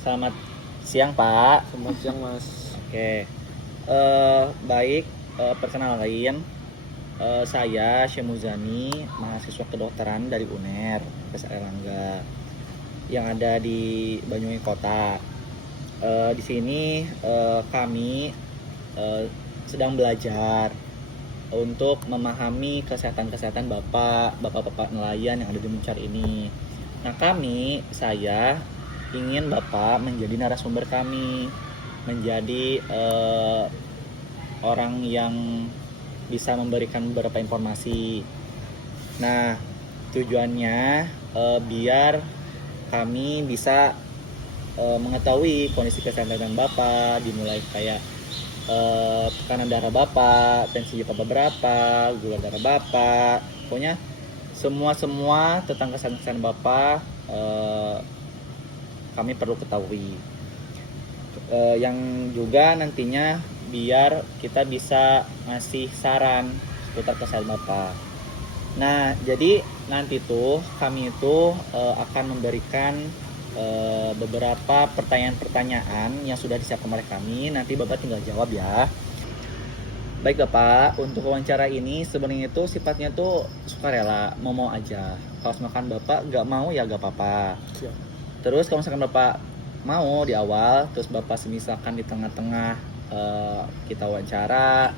Selamat siang, Pak. Selamat siang, Mas. Oke. Baik, perkenalkan, saya Syemuzani, mahasiswa kedokteran dari UNER, Tes Erlangga, yang ada di Banyuwangi Kota. Di sini kami sedang belajar untuk memahami kesehatan bapak-bapak nelayan yang ada di Muncar ini. Nah, saya ingin Bapak menjadi narasumber kami, menjadi orang yang bisa memberikan beberapa informasi. Nah, tujuannya biar kami bisa mengetahui kondisi kesehatan Bapak, dimulai kayak tekanan darah Bapak, tensi Bapak berapa, gula darah Bapak, pokoknya semua tentang kesehatan Bapak kami perlu ketahui. Yang juga nantinya biar kita bisa ngasih saran seputar kesehatan Bapak. Nah, jadi nanti tuh kami itu akan memberikan beberapa pertanyaan-pertanyaan yang sudah disiapkan oleh kami. Nanti Bapak tinggal jawab ya. Baik Bapak, untuk wawancara ini sebenarnya itu sifatnya tuh sukarela, mau aja. Kalau misalkan Bapak nggak mau ya nggak apa-apa. Siap. Terus kalau misalkan Bapak mau di awal, terus Bapak misalkan di tengah-tengah kita wawancara,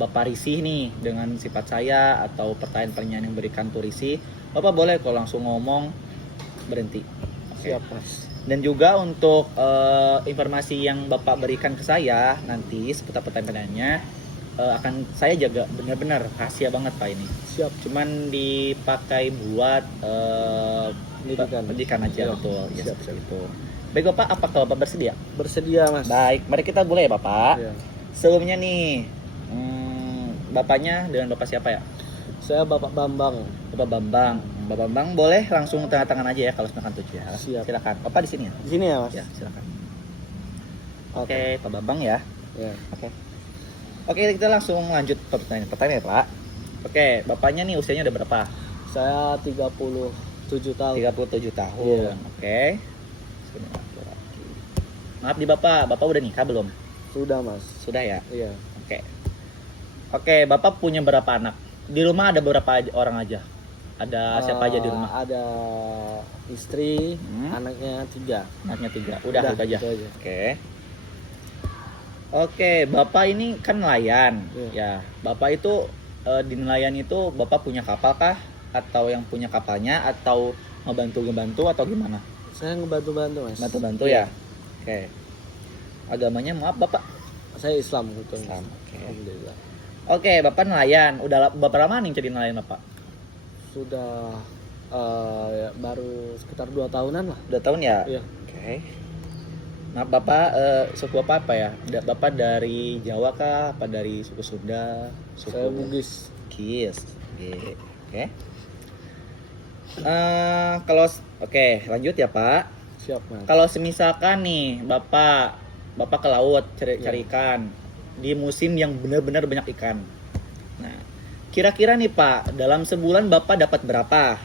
Bapak risih nih dengan sifat saya atau pertanyaan-pertanyaan yang berikan tuh risih, Bapak boleh kok langsung ngomong, berhenti. Siap, Mas. Dan juga untuk informasi yang Bapak berikan ke saya nanti seputar pertanyaannya akan saya jaga benar-benar rahasia banget Pak ini. Siap. Cuman dipakai buat pendidikan aja. Siap. Betul. Ya, Siap, seperti itu. Baik Bapak, apakah Bapak bersedia? Bersedia, Mas. Baik, mari kita mulai ya Bapak. Ya. Sebelumnya nih, Bapaknya dengan Bapak siapa ya? Saya Bapak Bambang. Bapak Bambang. Bapak Bambang boleh langsung tanda tangan aja ya kalau misalkan tujuh ya. Siap. Silakan. Bapak di sini ya? Di sini ya, Mas. Ya, silakan. Oke, Pak Bambang ya. Ya. Oke, kita langsung lanjut ke pertanyaan ya, Pak. Oke, Bapaknya nih usianya udah berapa? Saya 37 tahun. 37 tahun. Iya. Oke. Maaf di Bapak udah nikah belum? Sudah, Mas. Sudah ya? Iya. Oke, Bapak punya berapa anak? Di rumah ada berapa orang aja? Ada siapa aja di rumah? Ada istri, anaknya 3. Anaknya 3. Udah itu aja. Itu aja. Oke, Bapak ini kan nelayan. Iya. Ya, Bapak itu di nelayan itu Bapak punya kapal kah? Atau yang punya kapalnya? Atau ngebantu atau gimana? Saya ngebantu-bantu, Mas. Bantu ya? Oke. Agamanya maaf Bapak? Saya Islam gitu. Islam. Oke. Alhamdulillah. Oke, Bapak nelayan. Udah berapa lama nih jadi nelayan Bapak? Sudah ya, baru sekitar 2 tahunan lah. 2 tahun ya? Iya. Oke. Maaf Bapak, suku apa ya? Bapak dari Jawa kah? Apa dari suku Sunda? Saya Bugis. Bugis. Oke. Oke, lanjut ya Pak. Siap, Mas. Kalau semisalkan nih Bapak ke laut cari ikan di musim yang benar-benar banyak ikan. Nah, kira-kira nih Pak, dalam sebulan Bapak dapat berapa?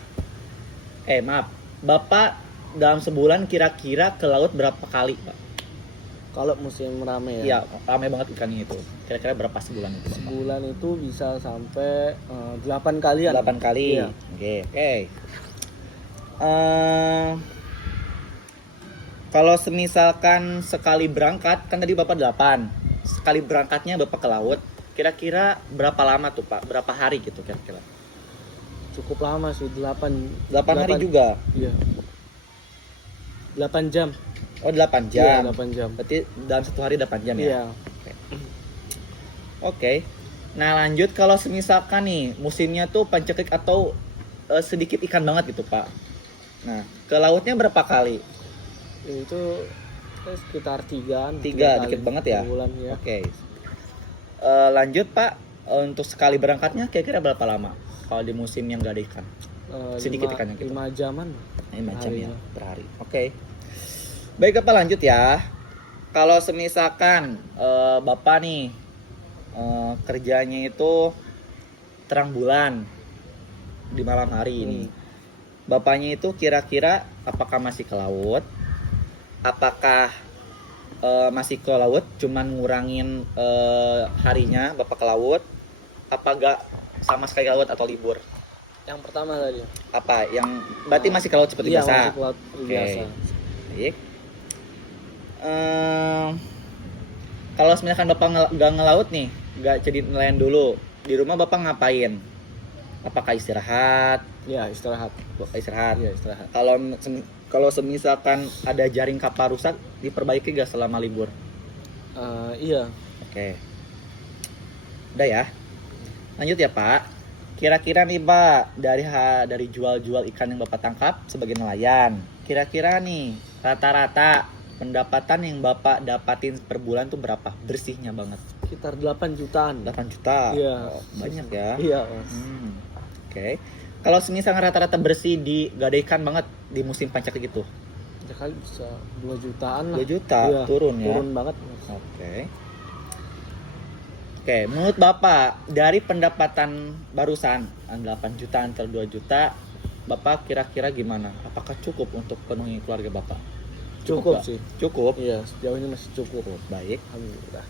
Maaf, Bapak dalam sebulan kira-kira ke laut berapa kali Pak? Kalau musim rame ya? Iya, ramai banget ikannya itu. Kira-kira berapa sebulan itu Bapak? Sebulan itu bisa sampai 8 kalian. 8 kali. Iya. Oke. Kalau semisalkan sekali berangkat, kan tadi Bapak 8. Sekali berangkatnya Bapak ke laut, kira-kira berapa lama tuh Pak? Berapa hari gitu kira-kira? Cukup lama sih, 8 hari juga? Iya. 8 jam. Oh 8 Iya, jam? 8 jam. Berarti dalam 1 hari 8 jam ya? Iya. Oke. Nah lanjut, kalau semisalkan nih musimnya tuh pancekik atau sedikit ikan banget gitu Pak. Nah, ke lautnya berapa kali? Itu sekitar 3 dikit banget ya? Bulan, ya. Oke. Lanjut Pak, untuk sekali berangkatnya kira-kira berapa lama? Kalau di musim yang gak ada ikan? Sedikit ikannya gitu. 5 jaman. 5 jam ya per hari. Oke. Baik Bapak, lanjut ya. Kalau semisalkan Bapak nih kerjanya itu terang bulan di malam hari ini, Bapaknya itu kira-kira apakah masih ke laut apakah masih ke laut, cuman ngurangin harinya Bapak ke laut, apa gak sama sekali ke laut atau libur? Yang pertama tadi. Apa yang berarti masih ke laut seperti Iya, biasa? masih ke laut seperti Oke. biasa. Baik. Kalau misalkan Bapak nggak ngelaut nih, nggak jadi nelayan dulu, di rumah Bapak ngapain? Apakah istirahat? Iya, istirahat. Bapak istirahat. Iya, istirahat. Kalau semisalkan ada jaring kapal rusak, diperbaiki gak selama libur? Iya. Oke. Udah ya. Lanjut ya Pak. Kira-kira nih Pak, dari jual-jual ikan yang Bapak tangkap sebagai nelayan, kira-kira nih rata-rata pendapatan yang Bapak dapatin per bulan tuh berapa? Bersihnya banget. Sekitar 8 jutaan. 8 juta. Iya. Oh, banyak ya. Iya, Mas. Oke. Kalau misalnya rata-rata bersih di gak ada ikan banget di musim pancak gitu. Ya kali bisa 2 jutaan lah. 2 juta Iya, turun ya. Turun banget, Mas. Oke, menurut Bapak dari pendapatan barusan 8 juta antara 2 juta, Bapak kira-kira gimana? Apakah cukup untuk penuhi keluarga Bapak? Cukup Nggak? sih. Cukup. Iya, sejauh ini masih cukup. Baik. Alhamdulillah.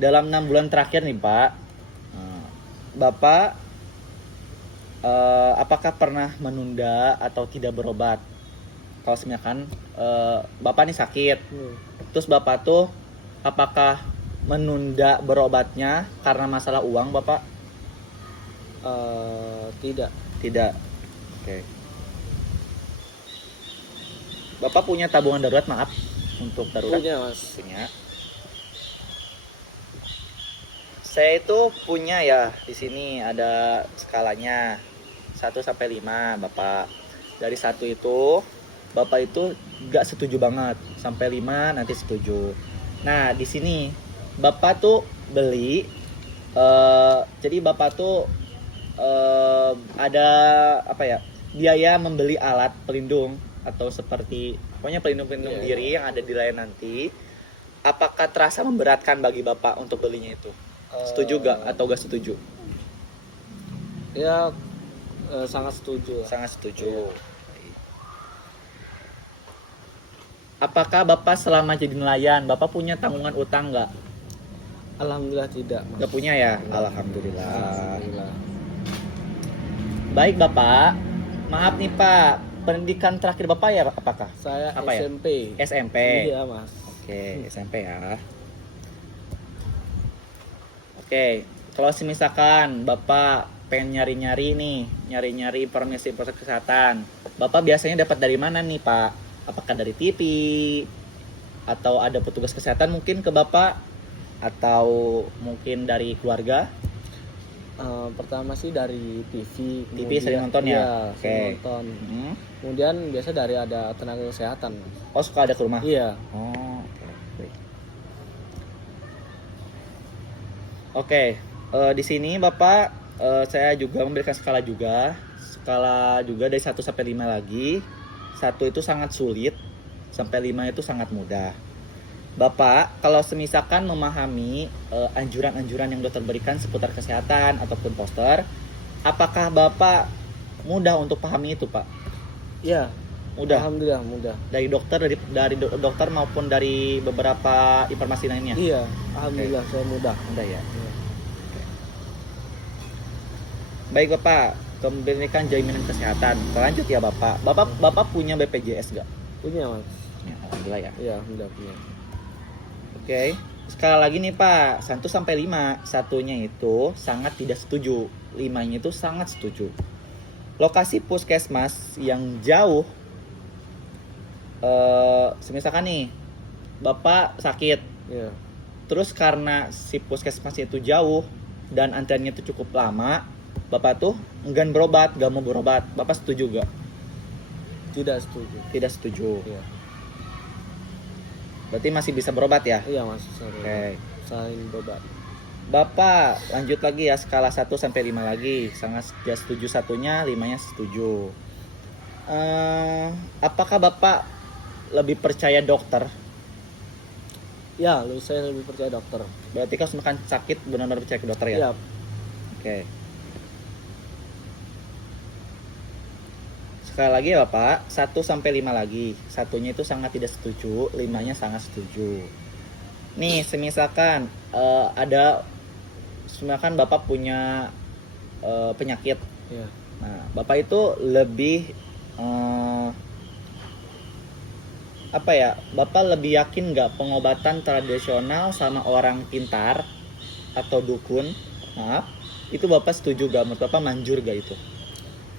Dalam 6 bulan terakhir nih Pak, Bapak apakah pernah menunda atau tidak berobat? Kalau misalkan Bapak nih sakit, terus Bapak tuh apakah menunda berobatnya karena masalah uang Bapak? Tidak. Tidak. Oke. Bapak punya tabungan darurat, maaf, untuk darurat? Punya, Mas. Punya. Saya itu punya ya, di sini ada skalanya 1 sampai 5, Bapak. Dari 1 itu Bapak itu gak setuju banget, sampai 5 nanti setuju. Nah, di sini Bapak tuh beli jadi Bapak tuh ada apa ya? Biaya membeli alat pelindung atau seperti pokoknya pelindung-pelindung diri yang ada di layar nanti. Apakah terasa memberatkan bagi Bapak untuk belinya itu? Setuju gak atau gak setuju? Ya, sangat setuju lah. Sangat setuju. Apakah Bapak selama jadi nelayan, Bapak punya tanggungan utang nggak? Alhamdulillah tidak, Mas. Nggak punya ya? Alhamdulillah. Alhamdulillah. Baik Bapak, maaf nih Pak, pendidikan terakhir Bapak ya apakah? Saya Apa ya? SMP. SMP. Iya, Mas. Oke, SMP ya. Oke, kalau misalkan Bapak pengen nyari-nyari informasi proses kesehatan, Bapak biasanya dapat dari mana nih Pak? Apakah dari TV atau ada petugas kesehatan mungkin ke Bapak atau mungkin dari keluarga? Pertama sih dari TV. TV sering nonton ya? Iya, Oke. sering nonton. Kemudian biasa dari ada tenaga kesehatan, Mas. Oh, suka ada ke rumah? Iya. Oh, oke. Baik. Oke, di sini Bapak saya juga memberikan skala juga dari 1 sampai 5 lagi. 1 itu sangat sulit, sampai 5 itu sangat mudah. Bapak, kalau semisalkan memahami anjuran-anjuran yang dokter berikan seputar kesehatan ataupun poster, apakah Bapak mudah untuk pahami itu, Pak? Iya. Mudah. Alhamdulillah mudah. Dari dokter maupun dari beberapa informasi lainnya. Iya, alhamdulillah saya mudah. Mudah ya. Iya. Baik Bapak, memberikan jaminan kesehatan. Lanjut ya Bapak. Bapak punya BPJS gak? Punya, Mas. Ya, alhamdulillah ya. Iya, alhamdulillah punya. Oke. Sekali lagi nih Pak, 1 sampai 5. Satunya itu sangat tidak setuju. 5-nya itu sangat setuju. Lokasi puskesmas yang jauh, misalkan nih Bapak sakit, Iya. terus karena si puskesmas itu jauh dan antriannya itu cukup lama, Bapak tuh enggan berobat, gak mau berobat. Bapak setuju gak? Tidak setuju. Tidak setuju. Iya. Berarti masih bisa berobat ya? Iya, Mas. Oke. Saling berobat. Bapak lanjut lagi ya, skala 1 sampai 5 lagi. Sangat gak setuju satunya, 5-nya setuju. Apakah Bapak lebih percaya dokter? Ya, saya lebih percaya dokter. Berarti kalau misalkan sakit benar-benar percaya ke dokter ya? Iya. Oke. Sekali lagi ya Bapak, 1 sampai 5 lagi. Satunya itu sangat tidak setuju, 5-nya sangat setuju. Nih, semisalkan misalkan Bapak punya penyakit. Iya. Nah, Bapak itu lebih apa ya? Bapak lebih yakin nggak pengobatan tradisional sama orang pintar atau dukun? Maaf, itu Bapak setuju gak? Menurut Bapak manjur gak itu?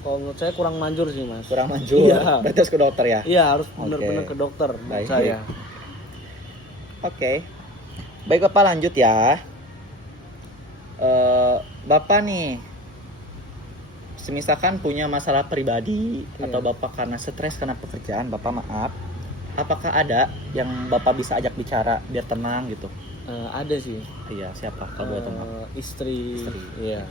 Kalau menurut saya kurang manjur sih mas. Kurang manjur. Iya. Berarti harus ke dokter ya? Iya harus Oke. benar-benar ke dokter menurut Baik. saya. Oke. Baik Bapak lanjut ya. Bapak nih, semisalkan punya masalah pribadi atau Iya. Bapak karena stres karena pekerjaan, Bapak maaf. Apakah ada yang Bapak bisa ajak bicara biar tenang gitu? Ada sih. Iya, siapa? Kalau boleh tenang. Istri. Istri. Iya.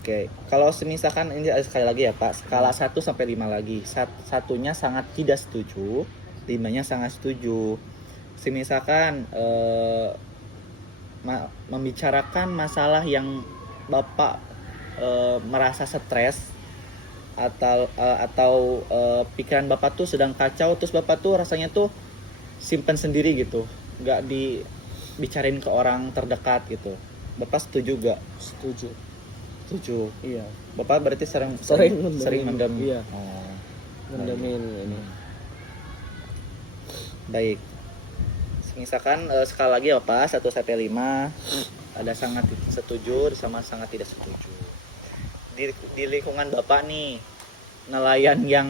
Oke, kalau semisalkan ini sekali lagi ya Pak, skala 1 sampai 5 lagi. Satunya sangat tidak setuju, 5-nya sangat setuju. Semisalkan membicarakan masalah yang Bapak merasa stres atau pikiran Bapak tuh sedang kacau, terus Bapak tuh rasanya tuh simpen sendiri gitu, nggak dibicarain ke orang terdekat gitu. Bapak setuju gak? Setuju. Setuju. Iya. Bapak berarti sering mendem. Iya. Oh, Mendemin ini. baik. Misalkan sekali lagi ya Pak, 1 sampai 5 ada sangat setuju sama sangat tidak setuju. Di lingkungan Bapak nih, nelayan yang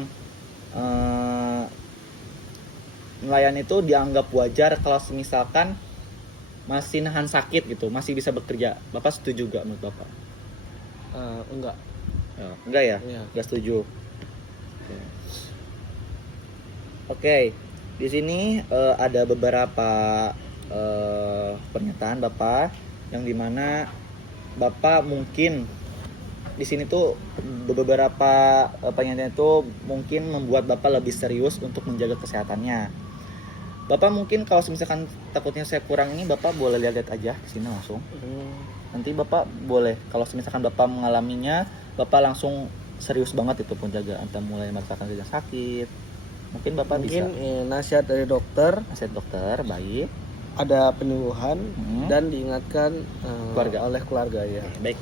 nelayan itu dianggap wajar kalau misalkan masih nahan sakit gitu, masih bisa bekerja. Bapak setuju gak menurut Bapak? Enggak. Enggak ya? Iya. Enggak setuju. Oke. Di sini ada beberapa pernyataan Bapak yang dimana Bapak mungkin di sini tuh beberapa pernyataan itu mungkin membuat Bapak lebih serius untuk menjaga kesehatannya. Bapak mungkin kalau misalkan takutnya saya kurang ini, Bapak boleh lihat aja di sini langsung. Nanti Bapak boleh, kalau misalkan Bapak mengalaminya, Bapak langsung serius banget itu penjagaan, entah mulai merasakan gejala sakit. Mungkin Bapak Mungkin bisa nasihat dari dokter, nasihat dokter, baik. ada penyuluhan dan diingatkan Keluarga. oleh keluarga ya. Baik.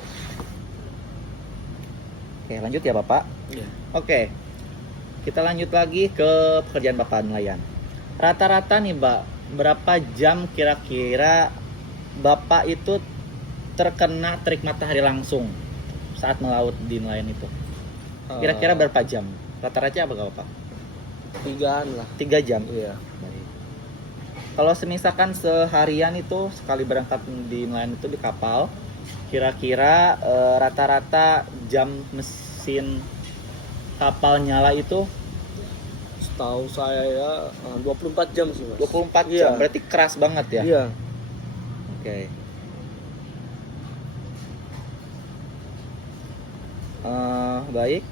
Oke, lanjut ya Bapak. Iya. Oke. Kita lanjut lagi ke pekerjaan Bapak nelayan. Rata-rata nih, Mbak, berapa jam kira-kira Bapak itu terkena terik matahari langsung saat melaut di nelayan itu? Kira-kira berapa jam? Rata-rata apa Bapak? 3-an lah. 3 jam. Iya. Baik. Kalau semisalkan seharian itu sekali berangkat di nelayan itu di kapal, kira-kira rata-rata jam mesin kapal nyala itu Setahu saya ya 24 jam sih mas. 24 Iya. jam, berarti keras banget ya? Iya. Oke. Baik.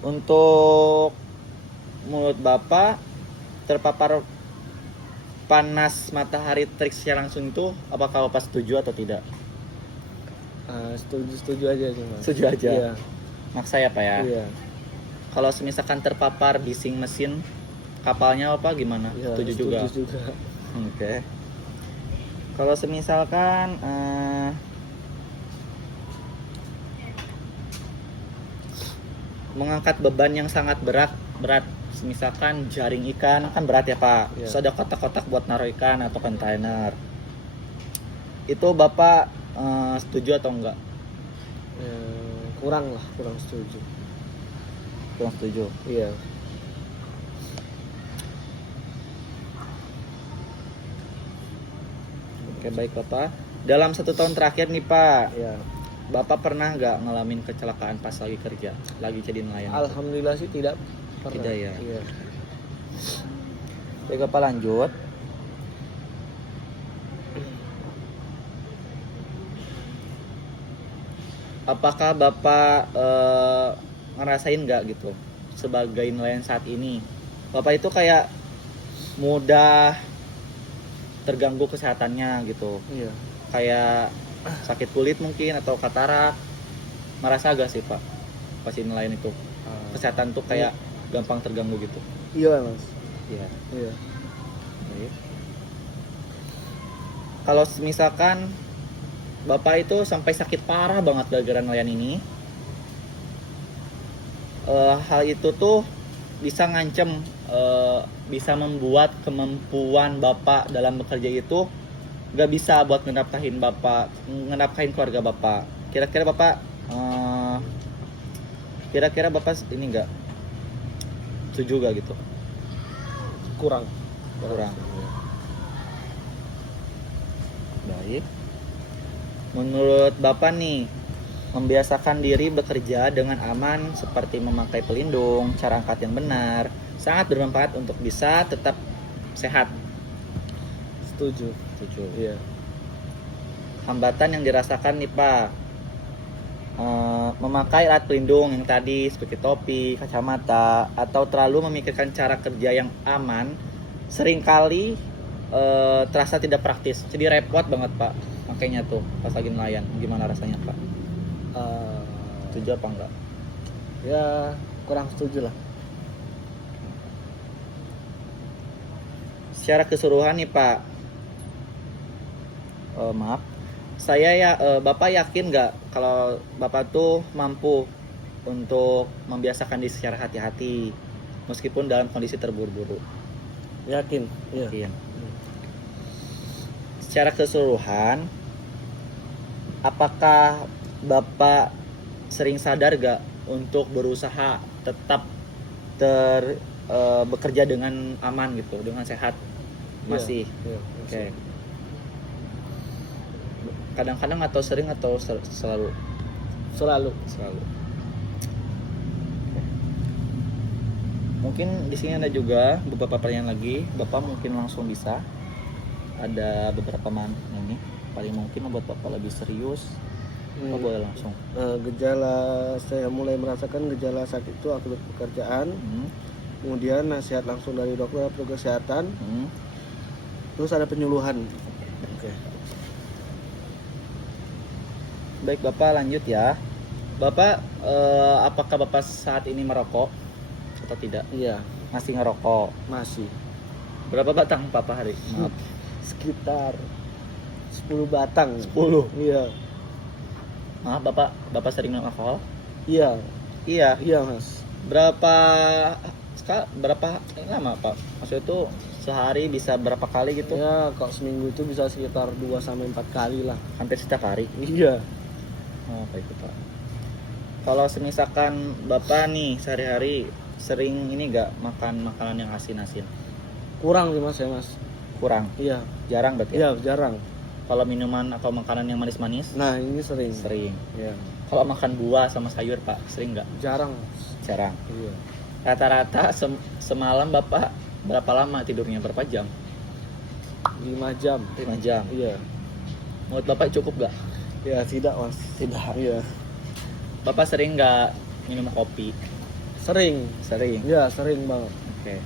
Untuk menurut Bapak terpapar panas matahari terik secara langsung itu apakah Bapak setuju atau tidak? Setuju aja sih mas. Setuju aja. Iya. Maksa ya Pak ya? Iya. Kalau misalkan terpapar bising mesin kapalnya apa gimana? Iya, Setuju juga. Oke. Kalau semisalkan mengangkat beban yang sangat berat, misalkan jaring ikan kan berat ya Pak. Iya. Terus ada kotak-kotak buat naruh ikan atau kontainer. Itu Bapak setuju atau enggak? Kurang setuju. Kurang setuju. Iya. Oke, baik Bapak. Dalam 1 tahun terakhir nih Pak, Iya. Bapak pernah nggak ngalamin kecelakaan pas lagi kerja, lagi jadi nelayan? Alhamdulillah sih tidak pernah. Tidak ya. Iya. Baik Bapak lanjut. Apakah Bapak ngerasain nggak gitu sebagai nelayan saat ini? Bapak itu kayak mudah terganggu kesehatannya gitu. Iya. Kayak sakit kulit mungkin atau katarak merasa agak sih Pak pas ini nelayan itu kesehatan tuh kayak gampang terganggu gitu. Iya mas. Iya. Iya. Baik. Kalau misalkan Bapak itu sampai sakit parah banget gara-gara nelayan ini, hal itu tuh bisa ngancem, bisa membuat kemampuan Bapak dalam bekerja itu gak bisa buat ngenafkahin keluarga Bapak. Kira-kira Bapak ini nggak setuju gak gitu? Kurang. Baik. Menurut Bapak nih, membiasakan diri bekerja dengan aman seperti memakai pelindung, cara angkat yang benar, sangat bermanfaat untuk bisa tetap sehat. Setuju. Iya. Hambatan yang dirasakan nih Pak, memakai alat pelindung yang tadi seperti topi, kacamata, atau terlalu memikirkan cara kerja yang aman, seringkali terasa tidak praktis. Jadi repot banget Pak, makanya tuh pas lagi nelayan. Gimana rasanya Pak? Setuju apa enggak? Ya kurang setuju lah. Secara keseluruhan nih Pak, maaf, Bapak yakin nggak kalau Bapak tuh mampu untuk membiasakan diri secara hati-hati meskipun dalam kondisi terburu-buru? Yakin. Iya. Iya. Secara keseluruhan, apakah Bapak sering sadar gak untuk berusaha tetap bekerja dengan aman gitu, dengan sehat? Masih. Iya. Oke. Kadang-kadang atau sering atau selalu? Selalu. Mungkin di sini ada juga beberapa pertanyaan lagi. Bapak mungkin langsung bisa. Ada beberapa ini paling mungkin membuat Bapak lebih serius. Bapak boleh langsung. Gejala, saya mulai merasakan gejala sakit itu akibat pekerjaan. Kemudian nasihat langsung dari dokter atau kesehatan. Terus ada penyuluhan. Oke. Baik Bapak, lanjut ya. Bapak, apakah Bapak saat ini merokok atau tidak? Iya. Masih ngerokok? Masih. Berapa batang Bapak hari? Maaf. Sekitar 10 batang. 10? Iya. Maaf Bapak sering minum alkohol? Iya. Iya. Iya mas. Berapa lama Pak? Maksudnya itu sehari bisa berapa kali gitu? Ya kalau seminggu itu bisa sekitar 2-4 kali lah. Hampir setiap hari? Iya. Oh baik Pak. Kalau semisalkan Bapak nih sehari-hari sering ini gak makan makanan yang asin-asin? Kurang sih mas ya mas. Kurang? Iya. Jarang berarti? Iya jarang. Kalau minuman atau makanan yang manis-manis? Nah ini sering. Sering. Iya. Kalau makan buah sama sayur Pak, sering nggak? Jarang. Jarang. Iya. Rata-rata semalam Bapak berapa lama tidurnya? Berapa jam? 5 jam. 5 jam. Iya. Menurut Bapak cukup nggak? Ya tidak mas. Tidak. Iya. Bapak sering nggak minum kopi? Sering. Sering. Iya sering banget. Oke.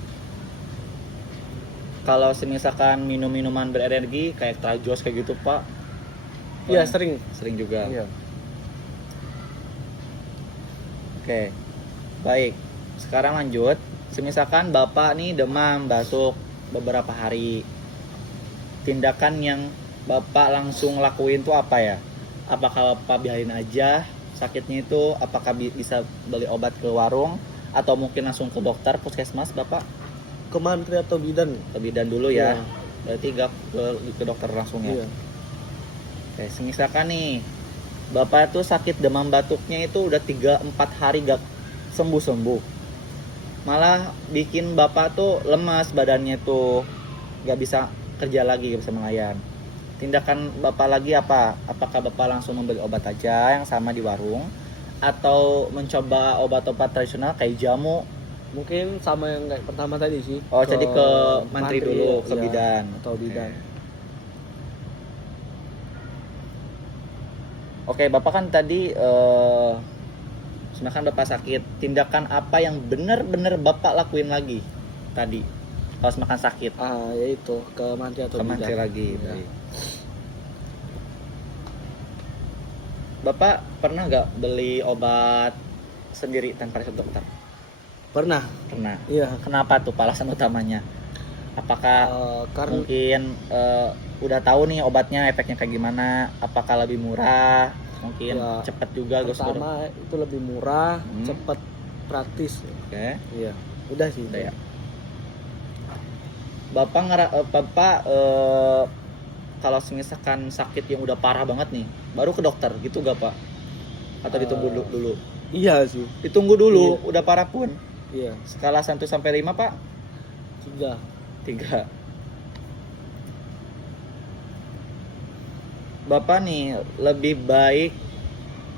Kalau misalkan minum minuman berenergi kayak Trajos kayak gitu Pak? Iya sering. Sering juga. Iya. Oke. Baik. Sekarang lanjut. Misalkan Bapak nih demam, batuk beberapa hari. Tindakan yang Bapak langsung lakuin tuh apa ya? Apakah Bapak biarin aja sakitnya itu? Apakah bisa beli obat ke warung? Atau mungkin langsung ke dokter, puskesmas Bapak? Ke mantri atau bidan? Ke bidan dulu ya. Iya. Berarti gak ke dokter langsung ya? Iya. Oke, misalkan nih Bapak tuh sakit demam batuknya itu udah 3-4 hari gak sembuh-sembuh. Malah bikin Bapak tuh lemas badannya tuh, gak bisa kerja lagi, gak bisa nelayan. Tindakan Bapak lagi apa? Apakah Bapak langsung membeli obat aja yang sama di warung? Atau mencoba obat-obat tradisional kayak jamu? Mungkin sama yang kayak pertama tadi sih. Oh, jadi ke mantri dulu, ke iya, bidan. atau bidan. Oke, Bapak kan tadi misalkan Bapak sakit, tindakan apa yang benar-benar Bapak lakuin lagi tadi pas makan sakit? Yaitu ke mantri atau Ke bidan. mantri lagi. Iya. Baik. Bapak pernah nggak beli obat sendiri tanpa resep dokter? Pernah. Pernah. Iya. Kenapa tuh Pak, alasan utamanya? Apakah Karena mungkin udah tahu nih obatnya efeknya kayak gimana? Apakah lebih murah? Mungkin Ya, cepat juga Gus Bro? pertama itu lebih murah, cepat, praktis. Oke. Iya. Udah sih. Udah ya. Bapak kalau misalkan sakit yang udah parah banget nih, baru ke dokter gitu gak Pak? Atau ditunggu dulu? Iya sih. Ditunggu dulu, Iya. udah parah pun. Iya. Skala 1 sampai 5 Pak? 3. 3. Bapak nih lebih baik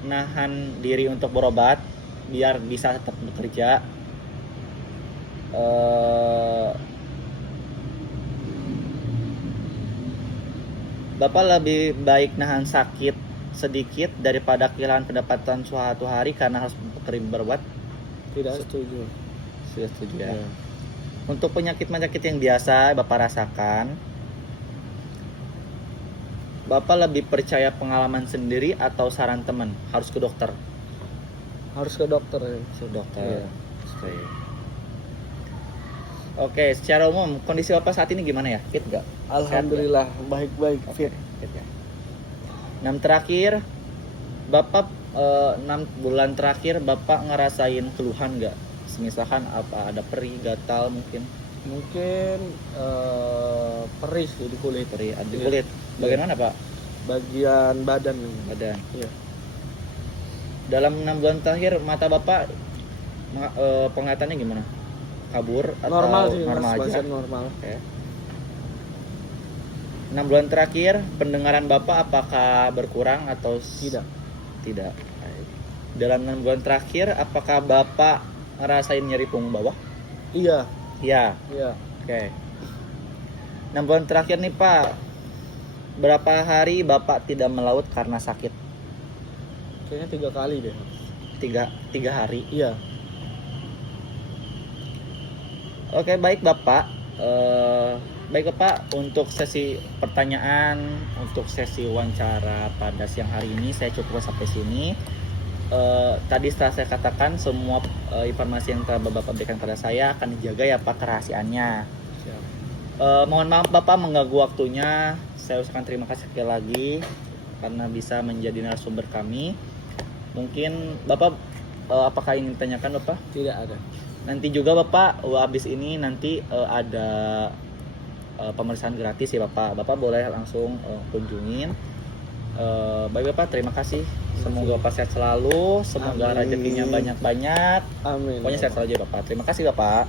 nahan diri untuk berobat biar bisa tetap bekerja. Bapak lebih baik nahan sakit sedikit daripada kehilangan pendapatan suatu hari karena harus berobat. Tidak setuju. Sudah setuju ya. Iya. Untuk penyakit-penyakit yang biasa Bapak rasakan, Bapak lebih percaya pengalaman sendiri atau saran teman? Harus ke dokter. Harus ke dokter ya. Ke dokter. Iya. Oke, secara umum kondisi Bapak saat ini gimana ya? Fit gak? Alhamdulillah baik-baik, fit. Fit ya. 6 terakhir, Bapak 6 bulan terakhir Bapak ngerasain keluhan nggak? Misalkan apa ada perih, gatal mungkin? Mungkin perih sih di kulit. Perih di Iya. kulit. Bagaimana Pak? Bagian badan. Badan. Iya. Dalam 6 bulan terakhir mata Bapak penglihatannya gimana? Kabur atau Normal sih, normal Mas. aja? Bagian normal. Oke. 6 bulan terakhir pendengaran Bapak apakah berkurang atau Tidak. tidak? Baik. Dalam 6 bulan terakhir apakah Bapak ngerasain nyeri punggung bawah? Iya. Iya. Iya. Oke. 6 bulan terakhir nih Pak, berapa hari Bapak tidak melaut karena sakit? Kayaknya 3 kali deh. 3 hari. Iya. Oke, baik Bapak. Baik Bapak, untuk sesi pertanyaan, untuk sesi wawancara pada siang hari ini saya cukupkan sampai sini. Tadi setelah saya katakan semua informasi yang telah Bapak berikan pada saya akan dijaga ya Pak kerahasiaannya. Siap. Mohon maaf Bapak mengganggu waktunya. Saya ucapkan terima kasih sekali lagi karena bisa menjadi narasumber kami. Mungkin Bapak apakah ingin tanyakan Bapak? Tidak ada. Nanti juga Bapak habis ini nanti ada pemeriksaan gratis ya Bapak. Bapak boleh langsung kunjungin. Baik Bapak, terima kasih. Semoga Bapak sehat selalu. Semoga Amin. rezekinya banyak-banyak. Amin. Pokoknya sehat selalu aja Bapak. Terima kasih Bapak.